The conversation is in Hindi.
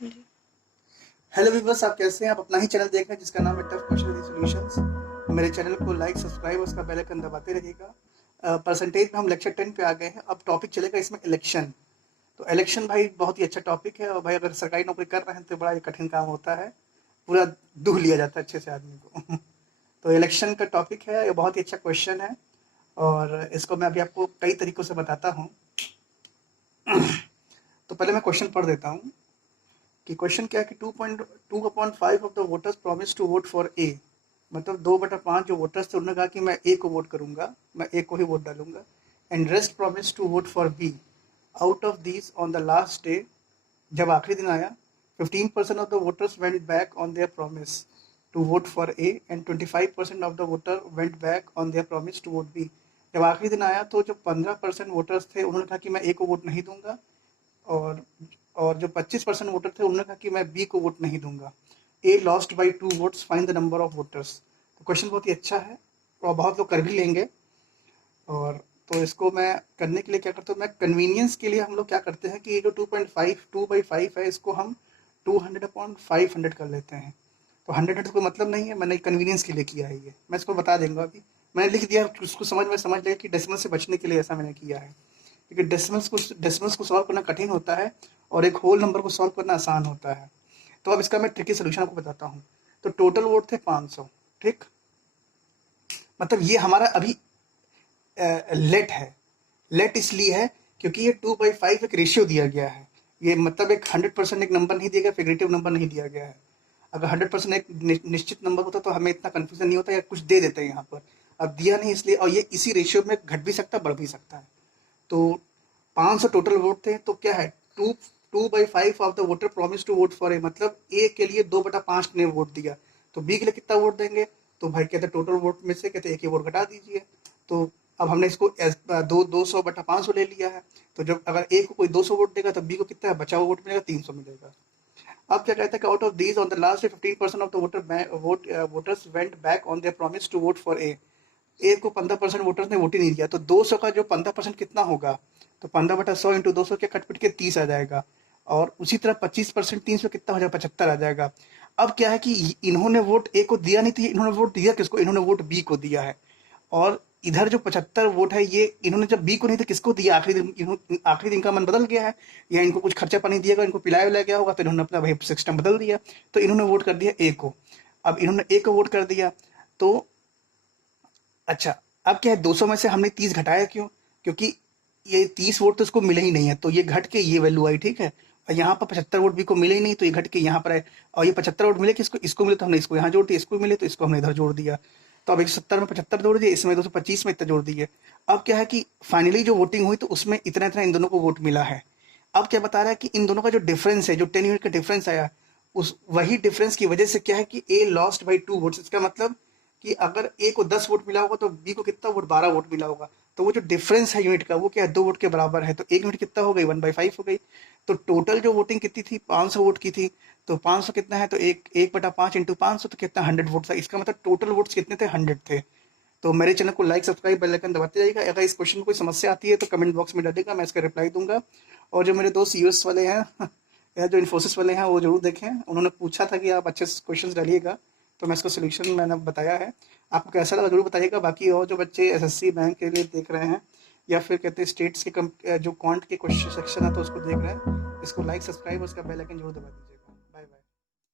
हेलो व्यूअर्स, आप कैसे हैं? आप अपना ही चैनल देख रहे हैं जिसका नाम है टफ क्वेश्चन सॉल्यूशंस। मेरे चैनल को लाइक, सब्सक्राइब और उसका बेल आइकन दबाते रहिएगा। परसेंटेज में हम लेक्चर 10 पे आ गए हैं। अब टॉपिक चलेगा इसमें इलेक्शन। तो इलेक्शन भाई बहुत ही अच्छा टॉपिक है, और भाई अगर सरकारी नौकरी कर रहे हैं तो बड़ा ही कठिन काम होता है। पूरा दुख लिया जाता है अच्छे से आदमी को। तो इलेक्शन का टॉपिक है, ये बहुत ही अच्छा क्वेश्चन है और इसको मैं अभी आपको कई तरीकों से बताता हूँ। तो पहले मैं क्वेश्चन पढ़ देता हूँ कि क्वेश्चन क्या है कि 2.2/5 of the voters promise to vote for A. मतलब 2/5 जो वोटर्स थे उन्होंने कहा कि मैं ए को वोट करूंगा, मैं ए को ही वोट डालूंगा। And rest promise to vote for B. Out of these on the last day, जब आखिरी दिन आया, 15% of the voters went back on their promise to vote for A and 25% of the voter went back on their promise to vote B. जब आखिरी दिन आया तो जो 15% वोटर्स थे उन्होंने कहा कि मैं ए को वोट नहीं दूंगा, और और जो 25% वोटर थे उन्होंने कहा कि मैं बी को वोट नहीं दूंगा। A lost by 2 votes, find the number of voters. तो क्वेश्चन बहुत ही अच्छा है और बहुत लोग कर भी लेंगे। और तो इसको मैं करने के लिए क्या करता हूँ, मैं कन्वीनियंस के लिए हम लोग क्या करते हैं कि ये जो 2.5 है इसको हम 200/500 कर लेते हैं। तो 100 कोई मतलब नहीं है, मैंने कन्वीनियंस के लिए किया है। ये मैं इसको बता देंगे अभी। मैंने लिख दिया, उसको समझ लेगा कि डेसिमल से बचने के लिए ऐसा मैंने किया है, क्योंकि डेसिमल्स को सॉल्व करना कठिन होता है और एक होल नंबर को सॉल्व करना आसान होता है। तो अब इसका मैं ट्रिकी सोल्यूशन आपको बताता हूँ। तो टोटल वोट थे 500, ठीक। मतलब ये हमारा अभी लेट है। लेट इसलिए है क्योंकि ये 2/5 एक रेशियो दिया गया है। ये मतलब एक 100% एक नंबर नहीं दिया गया, फिगरेटिव नंबर नहीं दिया गया है। अगर 100% एक निश्चित नंबर होता तो हमें इतना कंफ्यूजन नहीं होता या कुछ दे देते हैं यहाँ पर। अब दिया नहीं इसलिए, और ये इसी रेशियो में घट भी सकता है, बढ़ भी सकता है। तो 500 टोटल वोट थे, तो क्या है, 2/5 of the voter promise to vote for A. मतलब ए के लिए 2/5 ने वोट दिया, तो बी के लिए कितना वोट देंगे? तो भाई कहते टोटल वोट में से कहते एक ही वोट घटा दीजिए। तो अब हमने इसको 200/500 ले लिया है। तो जब अगर ए को कोई 200 वोट देगा तो बी को कितना बचा हुआ वोट मिलेगा? 300 मिलेगा। अब क्या कहता है कि out of these on the last 15% of the voters went back on their promise to vote for A. A को 15% वोटर्स ने वोट ही नहीं दिया, तो 200 का जो 15% कितना होगा? तो 15/100 इंटू 200 के कट पिट के 30 आ जाएगा। और उसी तरह 25% 300 कितना हो जाएगा? 75 आ जाएगा। अब क्या है कि इन्होंने वोट ए को दिया नहीं थी, इन्होंने वोट दिया किसको? इन्होंने वोट बी को दिया है। और इधर जो 75 वोट है, ये इन्होंने जब बी को नहीं था किसको दिया? आखिरी दिन का मन बदल गया है, या इनको कुछ खर्चा पानी दिया गया, इनको पिलाया विलाया गया होगा, तो इन्होंने अपना भाई सिस्टम बदल दिया। तो इन्होंने वोट कर दिया ए को। अब इन्होंने ए को वोट कर दिया, तो अच्छा, अब क्या है, 200 में से हमने 30 घटाया क्यों? क्योंकि ये 30 वोट तो इसको मिले ही नहीं है, तो ये घट के ये वैल्यू आई, ठीक है। और यहाँ पर 75 वोट भी को मिले ही नहीं, तो ये घट के यहाँ पर आए। और ये 75 वोट मिले किसको? इसको मिले, तो हमने इसको यहाँ जोड़ दिया, इसको मिले तो इसको हमने इधर जोड़ दिया। तो अब 170 में 75 जोड़ दिए, इसमें 225 में इतना जोड़ दिए। अब क्या है कि फाइनली जो वोटिंग हुई तो उसमें इतना इतना इन दोनों को वोट मिला है। अब क्या बता रहा है कि इन दोनों का जो डिफरेंस है, जो 10 यूनिट का डिफरेंस आया, उस वही डिफरेंस की वजह से क्या है कि ए लॉस्ट बाई 2 वोट्स। इसका मतलब कि अगर ए को 10 वोट मिला होगा तो बी को कितना वोट? 12 वोट मिला होगा। तो वो जो डिफरेंस है यूनिट का, वो क्या है? 2 वोट के बराबर है। तो एक यूनिट कितना हो गई? 1/5 हो गई। तो टोटल जो वोटिंग कितनी थी? 500 वोट की थी। तो 500 कितना है? तो 1/5 इंटू 500, तो कितना? 100 वोट था। इसका मतलब टोटल वोट्स कितने थे? 100 थे। तो मेरे चैनल को लाइक, सब्सक्राइब, बेल आइकन दबाते जाइएगा। अगर इस क्वेश्चन में कोई समस्या आती है तो कमेंट बॉक्स में डालिएगा, मैं इसका रिप्लाई दूंगा। और जो मेरे दोस्त यूएस वाले हैं या जो इन्फोसिस वाले हैं, वो जरूर देखें। उन्होंने पूछा था कि आप अच्छे से क्वेश्चन डालिएगा, तो मैं इसका सोल्यूशन मैंने बताया है। आपको कैसा लगा जरूर बताइएगा। बाकी और जो बच्चे एसएससी बैंक के लिए देख रहे हैं, या फिर कहते हैं स्टेट्स के जो क्वांट के क्वेश्चन सेक्शन है तो उसको देख रहे हैं, इसको लाइक, सब्सक्राइब और उसका बेल आइकन जरूर दबा दीजिएगा। Bye bye.